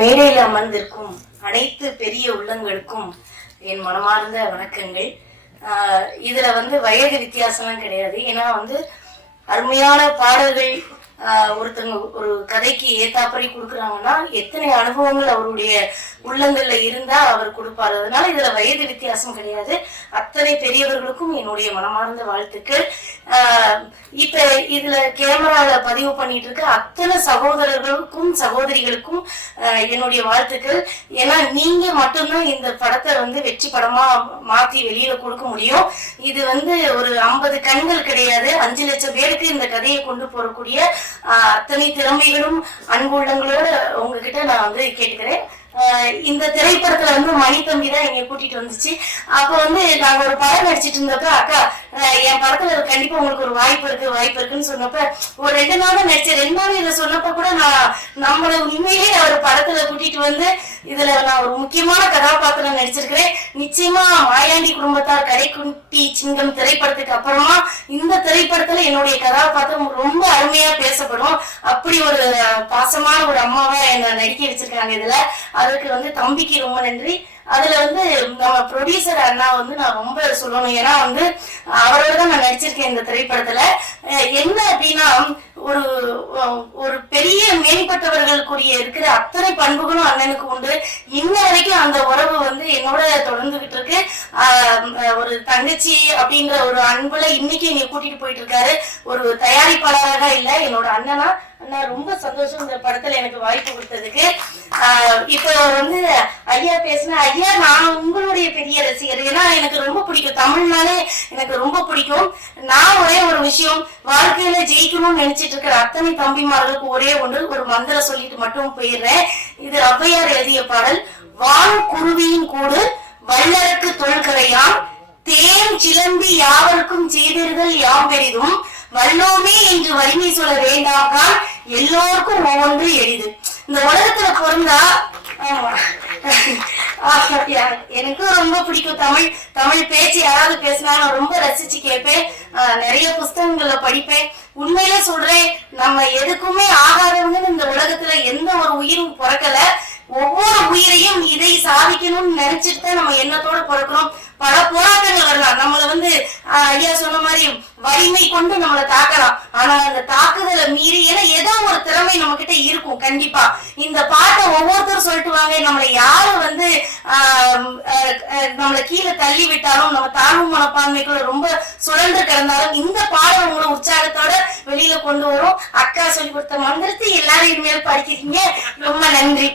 மேடையில் அமர்ந்திருக்கும் அனைத்து பெரிய உள்ளங்களுக்கும் என் மனமார்ந்த வணக்கங்கள். இதுல வயது வித்தியாசம்லாம் கிடையாது. ஏன்னா அருமையான பாடல்கள் ஒருத்தங்க ஒரு கதைக்கு ஏத்தாப்படி கொடுக்குறாங்கன்னா எத்தனை அனுபவங்கள் அவருடைய உள்ளங்கள்ல இருந்தா அவர் கொடுப்பாரு. அதனால இதுல வயது வித்தியாசம் கிடையாது. அத்தனை பெரியவர்களுக்கும் என்னுடைய மனமார்ந்த வாழ்த்துக்கள். இப்ப இதுல கேமரால பதிவு பண்ணிட்டு இருக்க அத்தனை சகோதரர்களுக்கும் சகோதரிகளுக்கும் என்னுடைய வாழ்த்துக்கள். ஏன்னா நீங்க மட்டும்தான் இந்த படத்தை வெற்றி படமா மாத்தி வெளியில கொடுக்க முடியும். இது ஒரு 50 கண்கள் கிடையாது, 5 லட்சம் பேருக்கு இந்த கதையை கொண்டு போறக்கூடிய அத்தனை திறமைகளும் அன்புள்ளங்களோட உங்ககிட்ட நான் கேட்டுக்கிறேன். இந்த திரைப்படத்துல மணி தம்பி தான் எங்க கூட்டிட்டு வந்துச்சு. அப்ப நாங்க ஒரு படம் நடிச்சிட்டு இருந்தப்ப, அக்கா என் படத்துல கண்டிப்பா உங்களுக்கு ஒரு வாய்ப்பு இருக்குன்னு சொன்னப்ப ஒரு 2 நாள் நடிச்சேன். 2 நாள் இதை சொன்னப்ப கூட நான் நம்மள உண்மையிலேயே அவர் படத்துல கூட்டிட்டு இதுல நான் ஒரு முக்கியமான கதாபாத்திரம் நடிச்சிருக்கிறேன். நிச்சயமா மாயாண்டி குடும்பத்தார் கடைக்குட்டி சிங்கம் திரைப்படத்துக்கு அப்புறமா இந்த திரைப்படத்துல என்னுடைய கதாபாத்திரம் ரொம்ப அருமையா பேசப்படும். அப்படி ஒரு பாசமான ஒரு அம்மாவை என்ன நடிக்க வச்சிருக்காங்க. இதுல அதுக்கு தம்பிக்கு ரொம்ப நன்றி. அதுல நம்ம ப்ரொடியூசர் அண்ணா நான் ரொம்ப சொல்லணும். ஏன்னா அவரோட தான் நான் நடிச்சிருக்கேன் இந்த திரைப்படத்துல. என்ன அப்படின்னா ஒரு ஒரு பெரிய மேம்பட்டவர்களுக்குரிய இருக்கிற அத்தனை பண்புகளும் அண்ணனுக்கு உண்டு. இன்ன வரைக்கும் அந்த உறவு என்னோட தொடர்ந்துகிட்டு இருக்கு. ஒரு தங்கச்சி அப்படின்ற ஒரு அன்புல இன்னைக்கு என்னை கூட்டிட்டு போயிட்டு இருக்காரு. ஒரு தயாரிப்பாளராக இல்ல, என்னோட அண்ணனா. அண்ணா ரொம்ப சந்தோஷம் இந்த படத்துல எனக்கு வாய்ப்பு கொடுத்ததுக்கு. இப்போ ஐயா பேசின ஐயா, நான் உங்களுடைய பெரிய ரசிகர். ஏன்னா எனக்கு ரொம்ப பிடிக்கும், தமிழ்னாலே எனக்கு ரொம்ப பிடிக்கும். நான் ஒரே ஒரு விஷயம், வாழ்க்கையில ஜெயிக்கணும்னு நினைச்சிட்டு இருக்கிற அத்தனை தம்பிமார்களுக்கு ஒரே ஒரு மந்திரம் சொல்லிட்டு மட்டும் போயிடுறேன். இது ஔவையார் எழுதிய பாடல். வான் குருவியின் கூடு வள்ளருக்கு தொல்கரையான் தேன் சிலம்பி யாவருக்கும் செய்தீர்கள் யாம் பெரிதும் வல்லோமே என்று வலிமை சொல்ல வேண்டாம் எல்லோருக்கும் ஒவ்வொன்று எளிது. இந்த உலகத்துல பிறந்தா எனக்கு ரொம்ப பிடிக்கும் தமிழ் பேச்சு. யாராவது பேசினா நான் ரொம்ப ரசிச்சு கேட்பேன். நிறைய புஸ்தகங்கள்ல படிப்பேன். உண்மையிலே சொல்றேன், நம்ம எதுக்குமே ஆகாதவங்கன்னு இந்த உலகத்துல எந்த ஒரு உயிரும் பிறக்கல. ஒவ்வொரு உயிரையும் இதை சாதிக்கணும்னு நினைச்சிட்டு தான் நம்ம எண்ணத்தோட பிறக்கிறோம். பல போராட்டங்கள் வரலாம். நம்மள ஐயா சொன்ன மாதிரி வலிமை கொண்டு நம்மளை தாக்கலாம். ஆனா அந்த தாக்குதலை மீறி ஏதோ ஒரு திறமை நம்ம கிட்ட இருக்கும் கண்டிப்பா. இந்த பாட்டை ஒவ்வொருத்தரும் சொல்லிட்டு வாங்க. நம்மளை யாரு நம்மளை கீழே தள்ளி விட்டாலும், நம்ம தாழ்வு மனப்பான்மைக்குள்ள ரொம்ப சுழன்று கிடந்தாலும் இந்த பாடம் உங்களை உற்சாகத்தோட வெளியில கொண்டு வரும். அக்கா சொல்லி கொடுத்த மந்திரத்தை எல்லாரும் இனிமேல் படிக்கிறீங்க. ரொம்ப நன்றி.